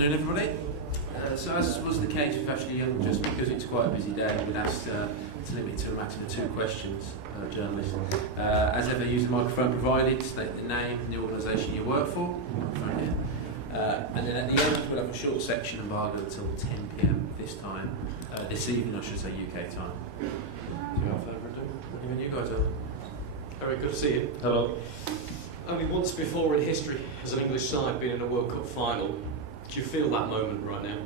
Afternoon, everybody. So as was the case with Ashley Young, just because it's quite a busy day, we've been asked to limit to a maximum of 2 questions per journalist. As ever, use the microphone provided, state the name and the organisation you work for, microphone here. And then at the end, we'll have a short section embargo until 10 p.m. this evening, I should say, UK time. So without further ado, even you guys are. Eric, good to see you. Hello. Only once before in history has an English side been in a World Cup final. Do you feel that moment right now?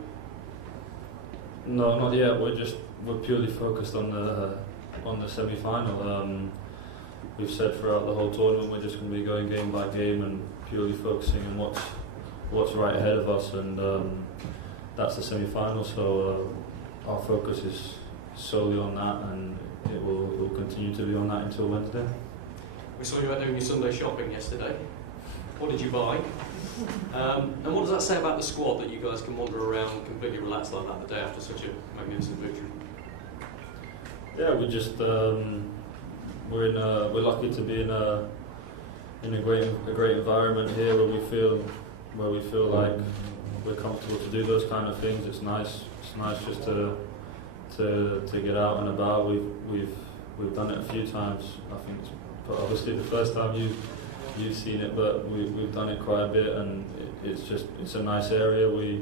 No, not yet. We're purely focused on the semi-final. We've said throughout the whole tournament we're just going to be going game by game and purely focusing on what's right ahead of us, and that's the semi-final. So our focus is solely on that, and it will continue to be on that until Wednesday. We saw you out doing your Sunday shopping yesterday. What did you buy? And what does that say about the squad, that you guys can wander around completely relaxed like that the day after such a magnificent victory? Yeah, we just we're lucky to be in a great environment here where we feel like we're comfortable to do those kind of things. It's nice just to get out and about. We've done it a few times. I think it's obviously the first time you've seen it, but we've done it quite a bit, and it's a nice area. We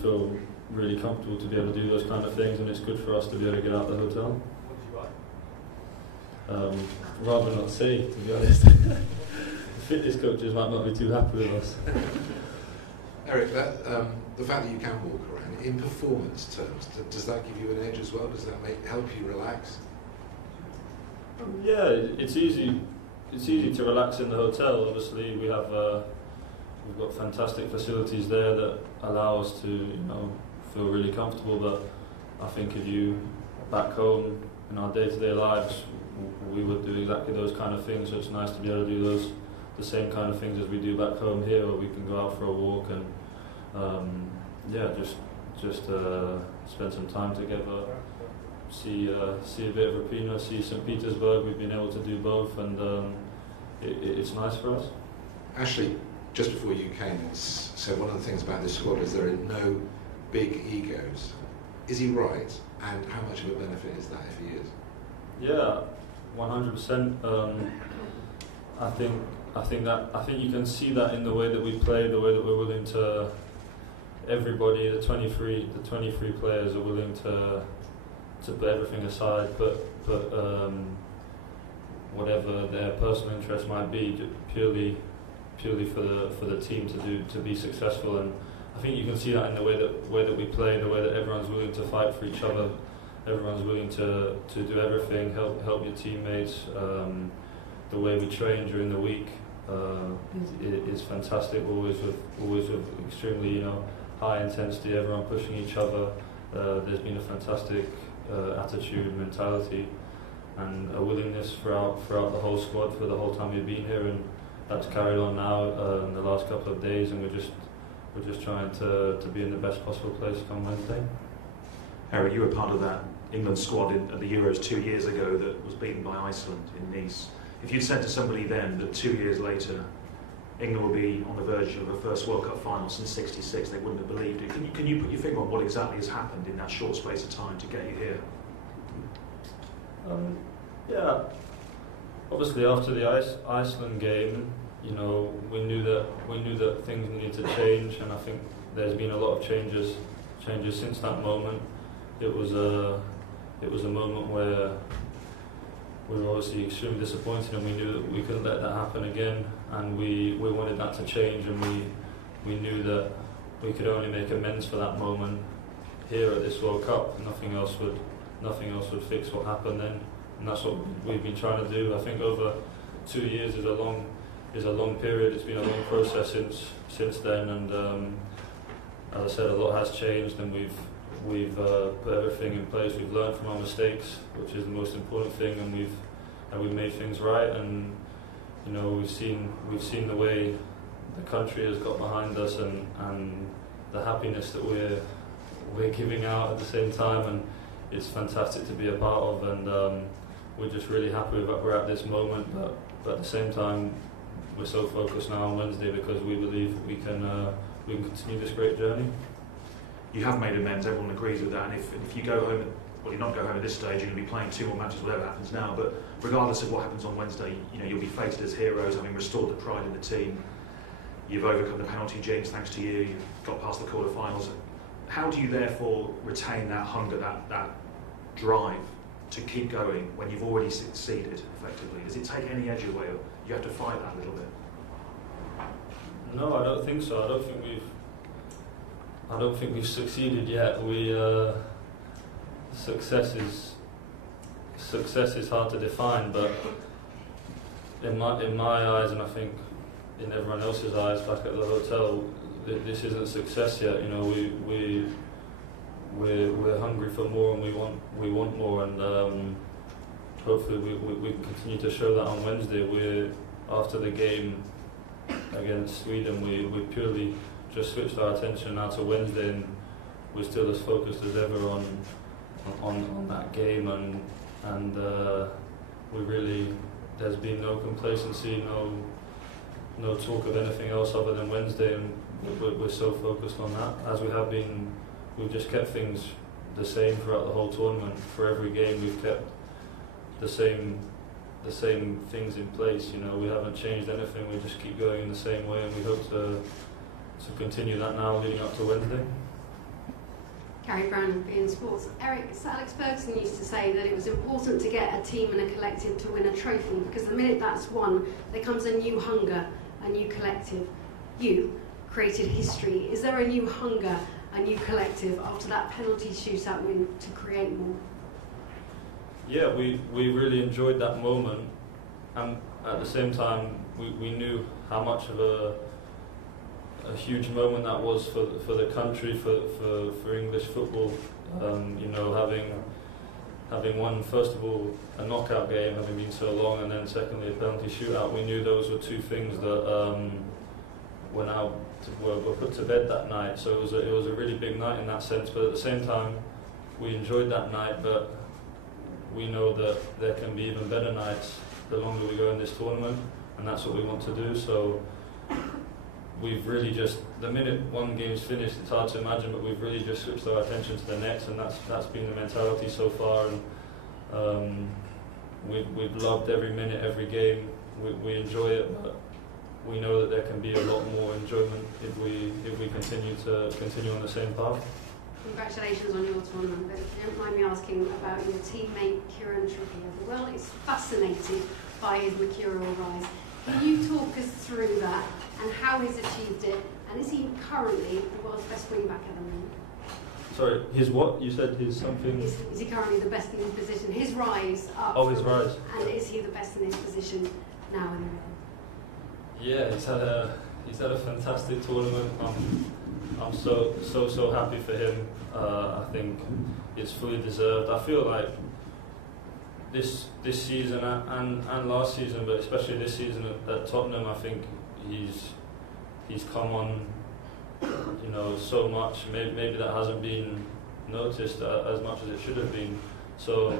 feel really comfortable to be able to do those kind of things, and it's good for us to be able to get out of the hotel. What did you buy? Rather not say, to be honest. The fitness coaches might not be too happy with us. Eric, the fact that you can walk around, in performance terms, does that give you an edge as well? Does that help you relax? Yeah, it's easy. It's easy to relax in the hotel. Obviously, we've got fantastic facilities there that allow us to, feel really comfortable. But I think if you back home in our day-to-day lives, we would do exactly those kind of things. So it's nice to be able to do the same kind of things as we do back home here, where we can go out for a walk and just spend some time together. See a bit of Rapina, see St. Petersburg. We've been able to do both, and it's nice for us. Ashley, just before you came, said one of the things about this squad is there are no big egos. Is he right? And how much of a benefit is that if he is? Yeah, 100%. I think you can see that in the way that we play, the way that we're willing to. Everybody, the 23 players are willing to put everything aside, but whatever their personal interest might be, purely for the team to be successful. And I think you can see that in the way that we play, the way that everyone's willing to fight for each other, everyone's willing to do everything, help your teammates. The way we train during the week is fantastic. Always with extremely high intensity, everyone pushing each other. There's been a fantastic attitude, mentality, and a willingness throughout the whole squad for the whole time we've been here, and that's carried on now in the last couple of days, and we're just trying to be in the best possible place come Wednesday. Harry, you were part of that England squad at the Euros 2 years ago that was beaten by Iceland in Nice. If you'd said to somebody then that 2 years later England will be on the verge of a first World Cup final since '66, they wouldn't have believed it. Can you put your finger on what exactly has happened in that short space of time to get you here? Yeah, obviously after the Iceland game, we knew that things needed to change, and I think there's been a lot of changes since that moment. It was a moment where we were obviously extremely disappointed, and we knew that we couldn't let that happen again, and we wanted that to change, and we knew that we could only make amends for that moment here at this World Cup. Nothing else would fix what happened then, and that's what we've been trying to do. I think over 2 years is a long period. It's been a long process since then, and as I said, a lot has changed, and we've put everything in place. We've learned from our mistakes, which is the most important thing, and we've made things right. And we've seen the way the country has got behind us, and the happiness that we're giving out at the same time, and it's fantastic to be a part of. And we're just really happy with that we're at this moment. But at the same time, we're so focused now on Wednesday because we believe we can continue this great journey. You have made amends, everyone agrees with that, and if you go home, well, you're not going home at this stage, you're going to be playing 2 more matches, whatever happens now, but regardless of what happens on Wednesday, you'll be feted as heroes, having restored the pride in the team. You've overcome the penalty jinx thanks to you, you've got past the quarter-finals. How do you therefore retain that hunger, that drive to keep going when you've already succeeded effectively? Does it take any edge away, or you have to fight that a little bit? No, I don't think so. I don't think we've succeeded yet. Success is hard to define, but in my eyes, and I think in everyone else's eyes back at the hotel, this isn't success yet. We're hungry for more, and we want more, and hopefully we can continue to show that on Wednesday. After the game against Sweden, we purely just switched our attention now to Wednesday, and we're still as focused as ever on that game, and there's been no complacency, no talk of anything else other than Wednesday, and we're so focused on that, as we have been. We've just kept things the same throughout the whole tournament. For every game we've kept the same things in place. We haven't changed anything, we just keep going in the same way, and we hope to continue that now leading up to Wednesday. Gary Brown, beIN Sports. Eric, Sir Alex Ferguson used to say that it was important to get a team and a collective to win a trophy, because the minute that's won, there comes a new hunger, a new collective. You created history. Is there a new hunger, a new collective after that penalty shootout win to create more? Yeah, we really enjoyed that moment, and at the same time we knew how much of a huge moment that was for the country, for English football. Having won, first of all, a knockout game, having been so long, and then secondly a penalty shootout, we knew those were 2 things that were put to bed that night. So it was a really big night in that sense, but at the same time we enjoyed that night, but we know that there can be even better nights the longer we go in this tournament, and that's what we want to do. So we've really just, the minute one game's finished, it's hard to imagine, but we've really just switched our attention to the next, and that's been the mentality so far. And we've loved every minute, every game. We enjoy it, but we know that there can be a lot more enjoyment if we continue on the same path. Congratulations on your tournament, but if you don't mind me asking about your teammate Kieran Trippier. The world is fascinated by his mercurial rise. Can you talk us through that and how he's achieved it, and is he currently the world's best wing back at the moment? Sorry, his what? You said his something? Is he currently the best in his position? His rise up. Oh, his rise. And is he the best in his position now in the world? Yeah, he's had a fantastic tournament. I'm so happy for him. I think it's fully deserved. I feel like this season and last season, but especially this season at Tottenham, I think he's come on, so much. Maybe that hasn't been noticed as much as it should have been. So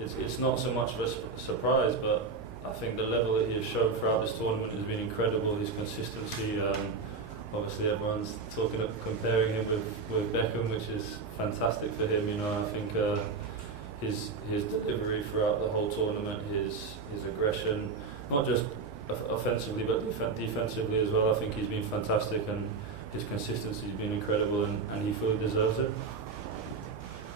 it's not so much of a surprise, but I think the level that he has shown throughout this tournament has been incredible. His consistency. Obviously, everyone's comparing him with Beckham, which is fantastic for him. I think his delivery throughout the whole tournament, his aggression, not just offensively but defensively as well. I think he's been fantastic, and his consistency has been incredible, and he fully deserves it.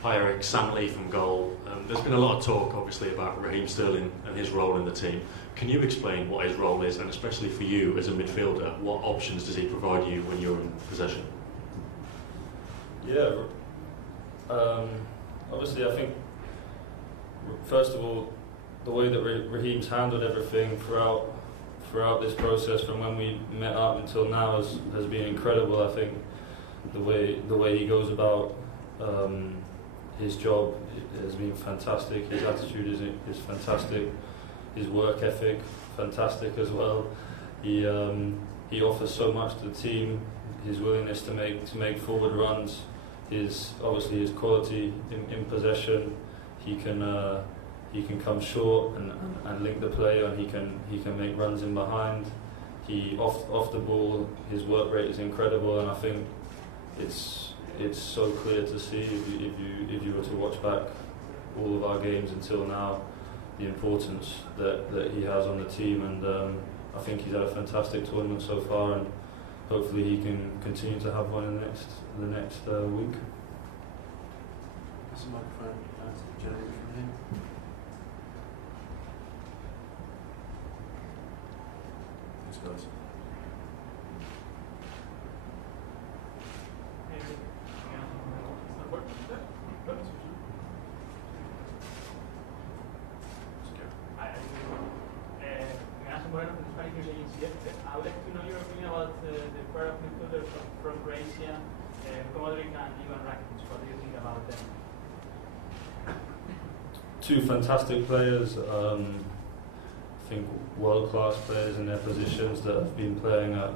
Hi Eric, Sam Lee from Goal. There's been a lot of talk obviously about Raheem Sterling and his role in the team. Can you explain what his role is, and especially for you as a midfielder, what options does he provide you when you're in possession? Yeah, obviously I think, first of all, the way that Raheem's handled everything throughout this process, from when we met up until now, has been incredible. I think the way he goes about his job has been fantastic. His attitude is fantastic. His work ethic, fantastic as well. He offers so much to the team. His willingness to make forward runs. His quality in possession. He can come short and link the play, and he can make runs in behind. he off the ball, his work rate is incredible, and I think it's so clear to see if you were to watch back all of our games until now, the importance that he has on the team, and I think he's had a fantastic tournament so far, and hopefully he can continue to have one in the next week. That's a microphone to the gentleman from here. Thanks, guys. I would like to know your opinion about the pair of midfielders from Croatia, Modric and Ivan Rakitic. What do you think about them? Two fantastic players. I think world-class players in their positions that have been playing at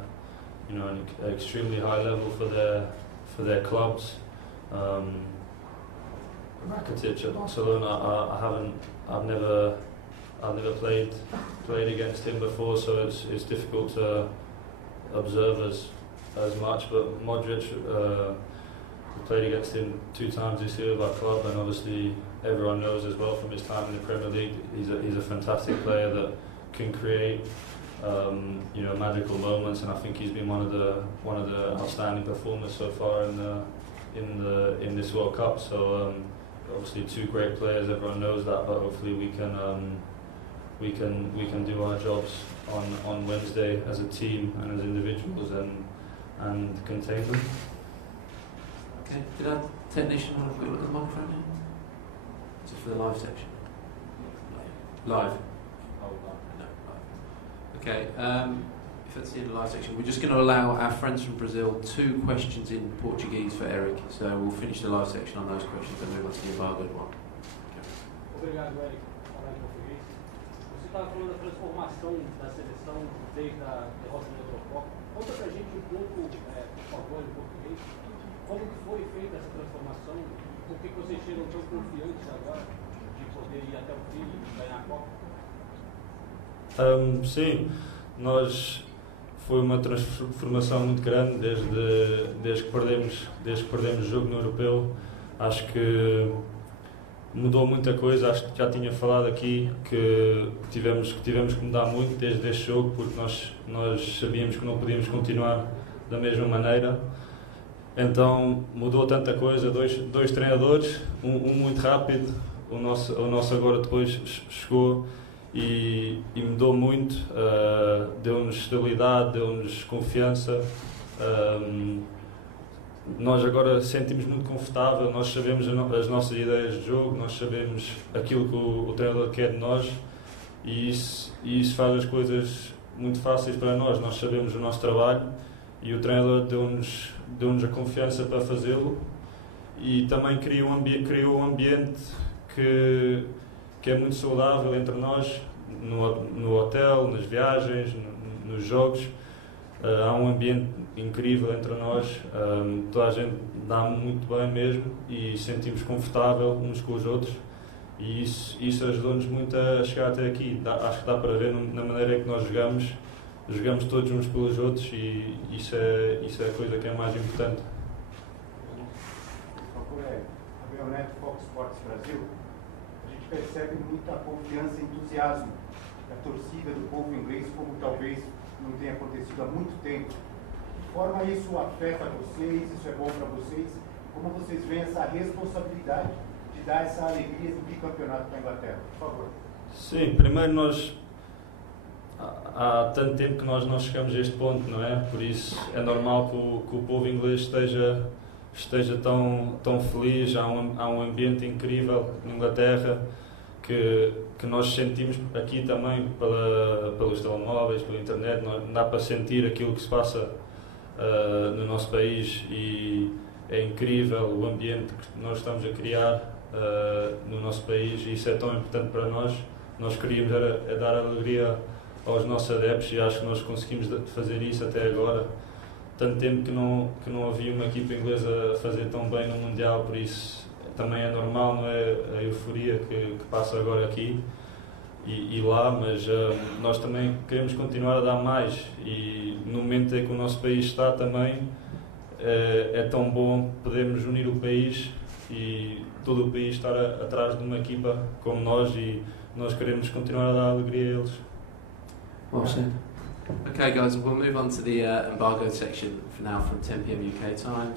an extremely high level for their clubs. Rakitic at Barcelona, I've never played against him before, so it's difficult to observe as much. But Modric, we played against him 2 times this year with our club, and obviously everyone knows as well from his time in the Premier League, he's a fantastic player that can create magical moments, and I think he's been one of the outstanding performers so far in this World Cup. So obviously 2 great players, everyone knows that, but hopefully we can do our jobs on Wednesday as a team and as individuals and contain them. Okay, did our technician want to put the microphone in? Is it for the live section? Live? No, live. Okay, if that's the end of the live section, we're just going to allow our friends from Brazil 2 questions in Portuguese for Eric. So we'll finish the live section on those questions and move on to the embargoed one. Obrigado, Eric. Falar em português. Você estava falando da transformação da seleção desde a derrota na Eurocopa. Conta pra gente um pouco, por favor, em português, como que foi feita essa transformação e por que vocês chegam tão confiantes agora de poder ir até o fim e ganhar a Copa? Sim, foi uma transformação muito grande desde que perdemos o jogo no Europeu. Acho que mudou muita coisa. Acho que já tinha falado aqui que tivemos que mudar muito desde este jogo, porque nós sabíamos que não podíamos continuar da mesma maneira. Então mudou tanta coisa, dois treinadores, um muito rápido, o nosso agora depois chegou e mudou muito, deu-nos estabilidade, deu-nos confiança. Nós agora sentimos muito confortável, nós sabemos as nossas ideias de jogo, nós sabemos aquilo que o treinador quer de nós e isso faz as coisas muito fáceis para nós. Nós sabemos o nosso trabalho e o treinador deu-nos a confiança para fazê-lo e também criou um ambiente que é muito saudável entre nós, no hotel, nas viagens, nos jogos. Há um ambiente incrível entre nós, toda a gente dá muito bem mesmo e sentimos confortável uns com os outros e isso ajudou-nos muito a chegar até aqui. Acho que dá para ver na maneira em que nós jogamos todos uns pelos outros e isso é a coisa que é mais importante. Gabriel Neto, Fox Sports Brasil. A gente percebe muita confiança e entusiasmo da torcida, do povo inglês, como talvez não tenha acontecido há muito tempo. De forma isso afeta vocês, isso é bom para vocês? Como vocês veem essa responsabilidade de dar essa alegria do bicampeonato para a Inglaterra? Por favor. Sim, primeiro há tanto tempo que nós não chegamos a este ponto, não é? Por isso é normal que o povo inglês esteja tão feliz. Há um ambiente incrível na Inglaterra que nós sentimos aqui também pelos telemóveis, pela internet. Dá para sentir aquilo que se passa no nosso país e é incrível o ambiente que nós estamos a criar no nosso país e isso é tão importante para nós. Nós queríamos era dar alegria aos nossos adeptos e acho que nós conseguimos fazer isso até agora. Tanto tempo que não havia uma equipa inglesa a fazer tão bem no Mundial, por isso também é normal, não é? A euforia que passa agora aqui. ir lá, mas nós também queremos continuar a dar mais, e no momento em que o nosso país está também é tão bom podermos unir o país e todo o país estar atrás de uma equipa como nós, e nós queremos continuar a dar alegria a eles. Well said. Okay guys, we'll move on to the embargoed section for now from 10 PM UK time.